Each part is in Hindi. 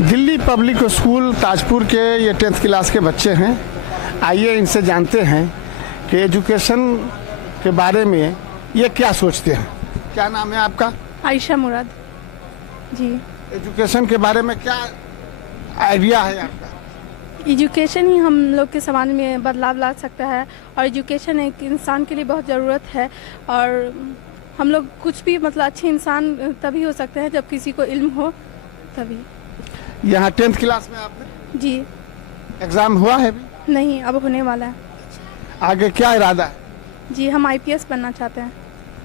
दिल्ली पब्लिक स्कूल ताजपुर के ये 10th क्लास के बच्चे हैं। आइए इनसे जानते हैं कि एजुकेशन के बारे में ये क्या सोचते हैं। क्या नाम है आपका? आयशा मुराद जी। एजुकेशन के बारे में क्या आइडिया है आपका? एजुकेशन ही हम लोग के समाज में बदलाव ला सकता है और एजुकेशन एक इंसान के लिए बहुत ज़रूरत है। और हम लोग कुछ भी मतलब अच्छे इंसान तभी हो सकते हैं जब किसी को इल्म हो, तभी। यहाँ 10th क्लास में आपने जी एग्ज़ाम हुआ है अभी? नहीं, अब होने वाला है। आगे क्या इरादा है? जी, हम IPS बनना चाहते हैं।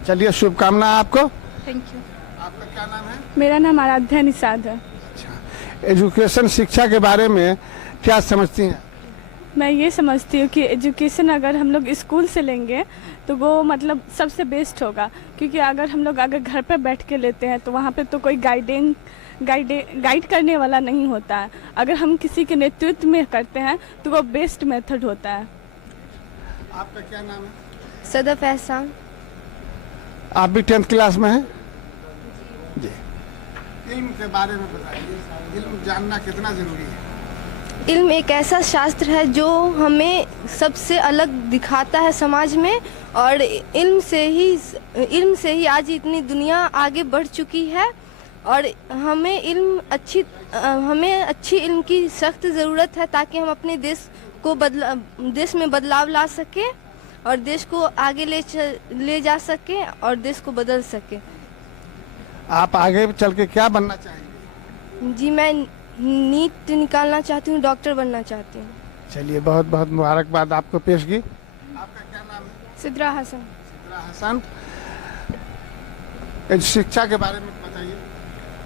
चलिए, शुभकामना आपको। Thank you. आपका क्या नाम है? मेरा नाम आराध्या निषाद है। अच्छा, एजुकेशन शिक्षा के बारे में क्या समझती हैं? मैं ये समझती हूँ कि एजुकेशन अगर हम लोग स्कूल से लेंगे तो वो मतलब सबसे बेस्ट होगा, क्योंकि अगर हम लोग घर पर बैठ के लेते हैं तो वहाँ पे तो कोई गाइड करने वाला नहीं होता है। अगर हम किसी के नेतृत्व में करते हैं तो वो बेस्ट मेथड होता है। आपका क्या नाम है? सदफ एहसान। आप भी 10th क्लास में हैं? जी। इल्म के बारे में बताइए, इल्म जानना कितना जरूरी है? इल्म एक ऐसा शास्त्र है जो हमें सबसे अलग दिखाता है समाज में, और इल्म से ही आज इतनी दुनिया आगे बढ़ चुकी है। और हमें अच्छी इल्म की सख्त ज़रूरत है ताकि हम अपने देश में बदलाव ला सके और देश को आगे ले जा सके और देश को बदल सके। आप आगे चल के क्या बनना चाहेंगे? जी, मैं नीट निकालना चाहती हूँ, डॉक्टर बनना चाहती हूँ। चलिए, बहुत बहुत मुबारकबाद आपको पेशगी। आपका क्या नाम है? सिद्रा हसन। सिद्रा हसन। शिक्षा के बारे में बताइए।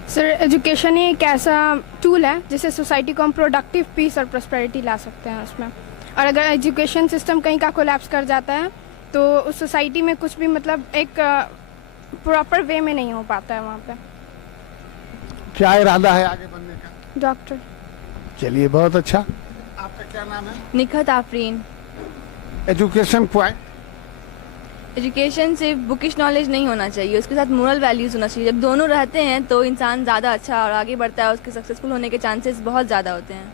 सर, एजुकेशन ही एक ऐसा टूल है जिससे सोसाइटी को हम प्रोडक्टिव पीस और प्रॉस्पेरिटी ला सकते हैं उसमें। और अगर एजुकेशन सिस्टम कहीं का कोलैप्स कर जाता है तो उस सोसाइटी में कुछ भी मतलब एक प्रॉपर वे में नहीं हो पाता है। वहाँ पे क्या इरादा है आगे बनने का? डॉक्टर। चलिए, बहुत अच्छा। आपका क्या नाम है? Nikhat Afreen. Education point. Education सिर्फ बुकिश नॉलेज नहीं होना चाहिए, उसके साथ मोरल वैल्यूज होना चाहिए। जब दोनों रहते हैं तो इंसान ज़्यादा अच्छा और आगे बढ़ता है, उसके सक्सेसफुल होने के चांसेस बहुत ज़्यादा होते हैं।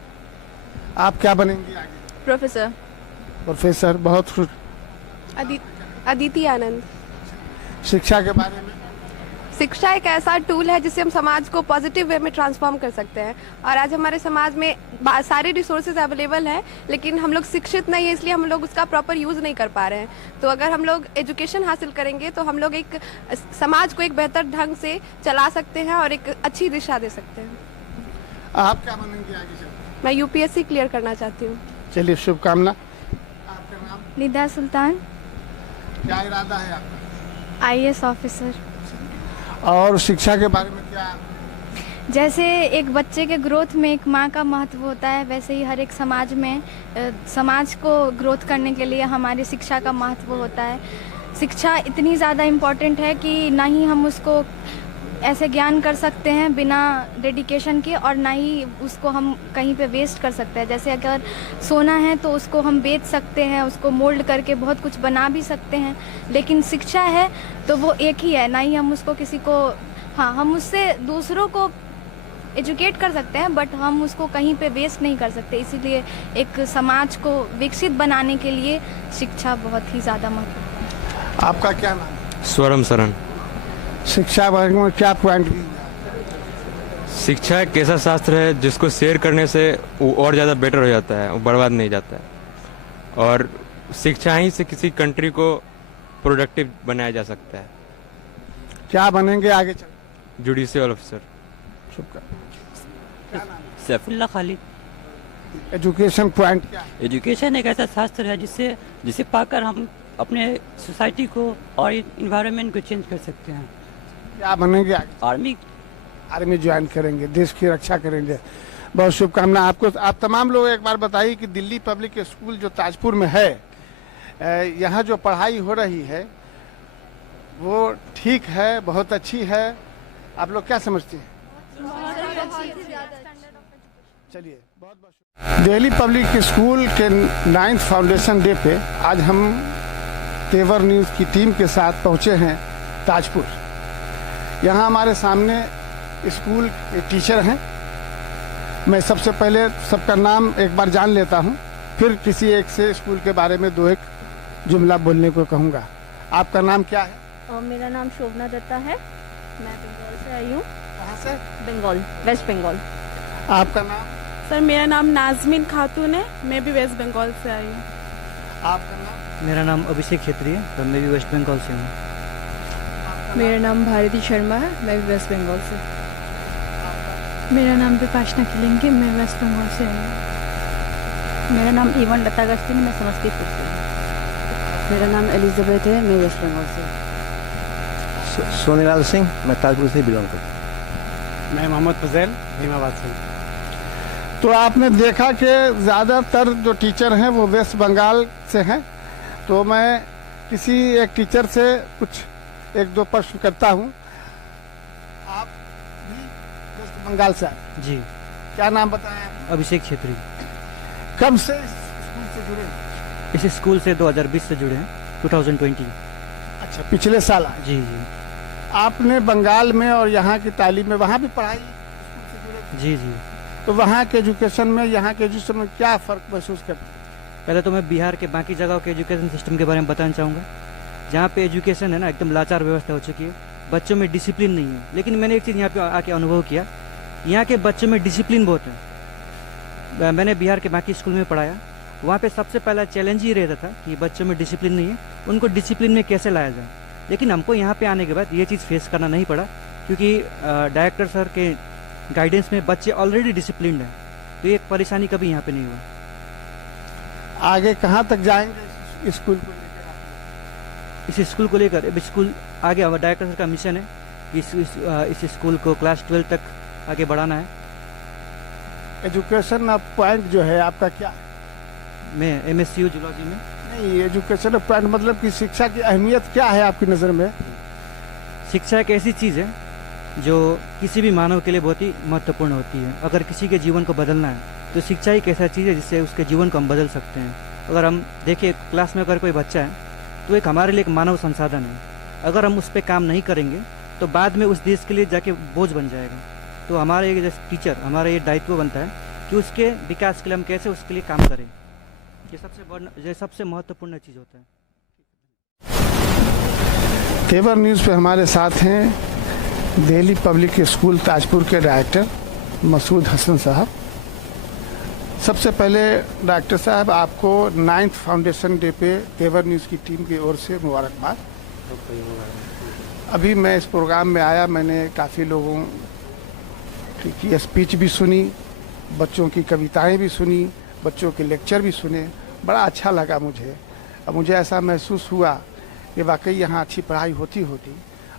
आप क्या बनेंगी आगे? प्रोफेसर। प्रोफेसर, बहुत खुश। अदिति आनंद। शिक्षा के बारे में? शिक्षा एक ऐसा टूल है जिससे हम समाज को पॉजिटिव वे में ट्रांसफॉर्म कर सकते हैं। और आज हमारे समाज में सारे रिसोर्सेज अवेलेबल हैं, लेकिन हम लोग शिक्षित नहीं है, इसलिए हम लोग उसका प्रॉपर यूज़ नहीं कर पा रहे हैं। तो अगर हम लोग एजुकेशन हासिल करेंगे तो हम लोग एक समाज को एक बेहतर ढंग से चला सकते हैं और एक अच्छी दिशा दे सकते हैं। आप क्या बनेंगे आगे चल? मैं UPSC क्लियर करना चाहती हूँ। चलिए, शुभकामना। आपका नाम? निदा सुल्तान। क्या इरादा है आपका? IAS officer. और शिक्षा के बारे में क्या? जैसे एक बच्चे के ग्रोथ में एक माँ का महत्व होता है, वैसे ही हर एक समाज में समाज को ग्रोथ करने के लिए हमारी शिक्षा का महत्व होता है। शिक्षा इतनी ज़्यादा इम्पोर्टेंट है कि ना ही हम उसको ऐसे ज्ञान कर सकते हैं बिना डेडिकेशन के, और ना ही उसको हम कहीं पे वेस्ट कर सकते हैं। जैसे अगर सोना है तो उसको हम बेच सकते हैं, उसको मोल्ड करके बहुत कुछ बना भी सकते हैं, लेकिन शिक्षा है तो वो एक ही है। ना ही हम उसको किसी को, हाँ, हम उससे दूसरों को एजुकेट कर सकते हैं, बट हम उसको कहीं पे वेस्ट नहीं कर सकते। इसीलिए एक समाज को विकसित बनाने के लिए शिक्षा बहुत ही ज़्यादा महत्वपूर्ण है। आपका क्या नाम है? स्वरम सरन। शिक्षा बारे में क्या पॉइंट? शिक्षा एक ऐसा शास्त्र है जिसको शेयर करने से वो और ज़्यादा बेटर हो जाता है, वो बर्बाद नहीं जाता है। और शिक्षा ही से किसी कंट्री को प्रोडक्टिव बनाया जा सकता है। क्या बनेंगे आगे चल? Judicial officer. Saifullah Khalid. Education point क्या? एजुकेशन एक ऐसा शास्त्र है जिसे पाकर हम अपने सोसाइटी को और इन्वायरमेंट को चेंज कर सकते हैं। क्या बनेंगे आगे? आर्मी ज्वाइन करेंगे, देश की रक्षा करेंगे। बहुत शुभकामना आपको। आप तमाम लोग एक बार बताइए कि दिल्ली पब्लिक स्कूल जो ताजपुर में है, यहाँ जो पढ़ाई हो रही है वो ठीक है, बहुत अच्छी है? आप लोग क्या समझते हैं? चलिए, बहुत बहुत। दिल्ली पब्लिक स्कूल के 9th फाउंडेशन डे पे आज हम तेवर न्यूज़ की टीम के साथ पहुँचे हैं ताजपुर। यहाँ हमारे सामने स्कूल के टीचर हैं मैं सबसे पहले सबका नाम एक बार जान लेता हूँ, फिर किसी एक से स्कूल के बारे में दो एक जुमला बोलने को कहूँगा। आपका नाम क्या है? और मेरा नाम शोभना दत्ता है, मैं बंगाल से आई हूँ। कहाँ से? बंगाल, वेस्ट बंगाल। आपका नाम? सर मेरा नाम नाजमीन खातून है, मैं भी वेस्ट बंगाल से आई हूँ। आपका नाम? मेरा नाम अभिषेक छेत्री है और मैं भी वेस्ट बंगाल से हूँ। मेरा नाम भारती शर्मा है, मैं भी वेस्ट बंगाल से। मेरा नाम विपाशना खिलेंगे, मैं वेस्ट बंगाल से आई हूँ। मेरा नाम इवन लता अगस्तीन, मैं समस्तीपुर से हूँ। मेरा नाम एलिजाबेथ है, मैं वेस्ट बंगाल से। सोनीलाल सिंह, मैं ताजपुर से बिलोंग करता हूँ। मैं मोहम्मद फजैल, भीमाबाद से। तो आपने देखा कि ज़्यादातर जो टीचर हैं वो वेस्ट बंगाल से हैं। तो मैं किसी एक टीचर से कुछ एक दो प्रश्न करता हूँ। आप भी वेस्ट बंगाल से आए? जी। क्या नाम बताया आपने? अभिषेक छेत्री। कब से इस स्कूल से जुड़े? इस स्कूल से 2020 से जुड़े हैं, 2020। अच्छा, पिछले साल आए। जी जी आपने बंगाल में और यहाँ की तालीम में वहाँ भी पढ़ाई स्कूल से जुड़े थे? जी जी। तो वहाँ के एजुकेशन में यहाँ के एजुकेशन में क्या फ़र्क महसूस करते हैं? पहले तो मैं बिहार के बाकी जगहों के एजुकेशन सिस्टम के बारे में बताना चाहूँगा। जहाँ पे एजुकेशन है ना, एकदम लाचार व्यवस्था हो चुकी है, बच्चों में डिसिप्लिन नहीं है। लेकिन मैंने एक चीज़ यहाँ पे आके अनुभव किया, यहाँ के बच्चों में डिसिप्लिन बहुत है। मैंने बिहार के बाकी स्कूल में पढ़ाया, वहाँ पे सबसे पहला चैलेंज ही रहता था कि बच्चों में डिसिप्लिन नहीं है, उनको डिसिप्लिन में कैसे लाया जाए। लेकिन हमको यहाँ पे आने के बाद ये चीज़ फेस करना नहीं पड़ा, क्योंकि डायरेक्टर सर के गाइडेंस में बच्चे ऑलरेडी डिसिप्लिन्ड हैं, तो ये परेशानी कभी यहाँ पे नहीं हुआ। आगे कहाँ तक जाएंगे इस स्कूल को लेकर आप? इस स्कूल को लेकर अब स्कूल आगे डायरेक्टर सर का मिशन है कि इस स्कूल को क्लास 12 तक आगे बढ़ाना है। एजुकेशन पॉइंट जो है आपका क्या है? मैं MScu जूलॉजी में। नहीं, एजुकेशन पॉइंट मतलब कि शिक्षा की अहमियत क्या है आपकी नज़र में? शिक्षा एक ऐसी चीज़ है जो किसी भी मानव के लिए बहुत ही महत्वपूर्ण होती है। अगर किसी के जीवन को बदलना है तो शिक्षा एक ऐसा चीज़ है जिससे उसके जीवन को हम बदल सकते हैं। अगर हम देखें क्लास में अगर कोई बच्चा है तो एक हमारे लिए एक मानव संसाधन है। अगर हम उस पर काम नहीं करेंगे तो बाद में उस देश के लिए जाके बोझ बन जाएगा। तो हमारे एक टीचर, हमारा ये दायित्व बनता है कि उसके विकास के लिए हम कैसे उसके लिए काम करें। ये सबसे महत्वपूर्ण चीज़ होता है। तेवर न्यूज़ पे हमारे साथ हैं दिल्ली पब्लिक स्कूल ताजपुर के डायरेक्टर मसूद हसन साहब। सबसे पहले डॉक्टर साहब, आपको 9th फाउंडेशन डे पे तेवर न्यूज़ की टीम की ओर से मुबारकबाद। अभी मैं इस प्रोग्राम में आया, मैंने काफ़ी लोगों की स्पीच भी सुनी, बच्चों की कविताएं भी सुनी, बच्चों के लेक्चर भी सुने। बड़ा अच्छा लगा मुझे। अब मुझे ऐसा महसूस हुआ कि वाकई यहाँ अच्छी पढ़ाई होती।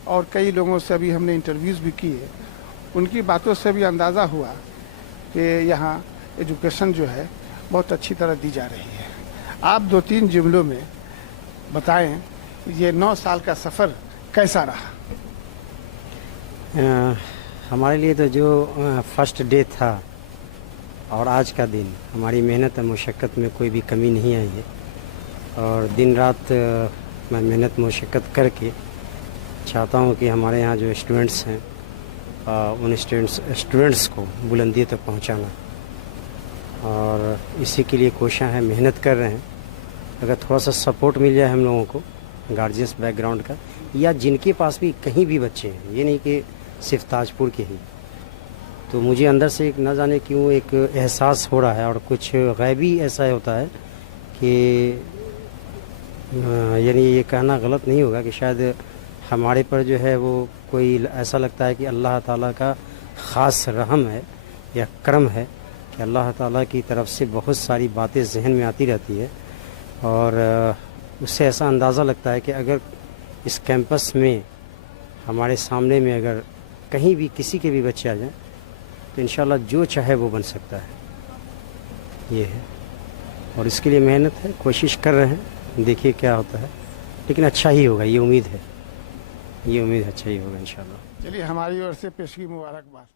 और कई लोगों से अभी हमने इंटरव्यूज़ भी किए, उनकी बातों से भी अंदाज़ा हुआ कि यहाँ एजुकेशन जो है बहुत अच्छी तरह दी जा रही है। आप 2-3 जुमलों में बताएं ये 9 साल का सफ़र कैसा रहा? हमारे लिए तो जो फर्स्ट डे था और आज का दिन, हमारी मेहनत और मुशक्क़त में कोई भी कमी नहीं आई है। और दिन रात मैं मेहनत मुशक्क़त करके चाहता हूँ कि हमारे यहाँ जो स्टूडेंट्स हैं उन स्टूडेंट्स को बुलंदियों तक पहुँचाना, और इसी के लिए कोशिश है, मेहनत कर रहे हैं। अगर थोड़ा सा सपोर्ट मिल जाए हम लोगों को गार्जियंस बैकग्राउंड का, या जिनके पास भी कहीं भी बच्चे हैं, ये नहीं कि सिर्फ ताजपुर के ही, तो मुझे अंदर से एक न जाने क्यों एक एहसास हो रहा है। और कुछ गैबी ऐसा होता है कि यानी ये कहना गलत नहीं होगा कि शायद हमारे पर जो है वो कोई ऐसा लगता है कि अल्लाह ताला का ख़ास रहम है या करम है कि अल्लाह ताला की तरफ से बहुत सारी बातें जहन में आती रहती है। और उससे ऐसा अंदाज़ा लगता है कि अगर इस कैंपस में हमारे सामने में अगर कहीं भी किसी के भी बच्चे आ जाएं तो इंशाल्लाह जो चाहे वो बन सकता है, ये है। और इसके लिए मेहनत है, कोशिश कर रहे हैं, देखिए क्या होता है, लेकिन अच्छा ही होगा, ये उम्मीद है, ये उम्मीद अच्छा ही होगा इंशाल्लाह। चलिए, हमारी ओर से पेशगी मुबारकबाद।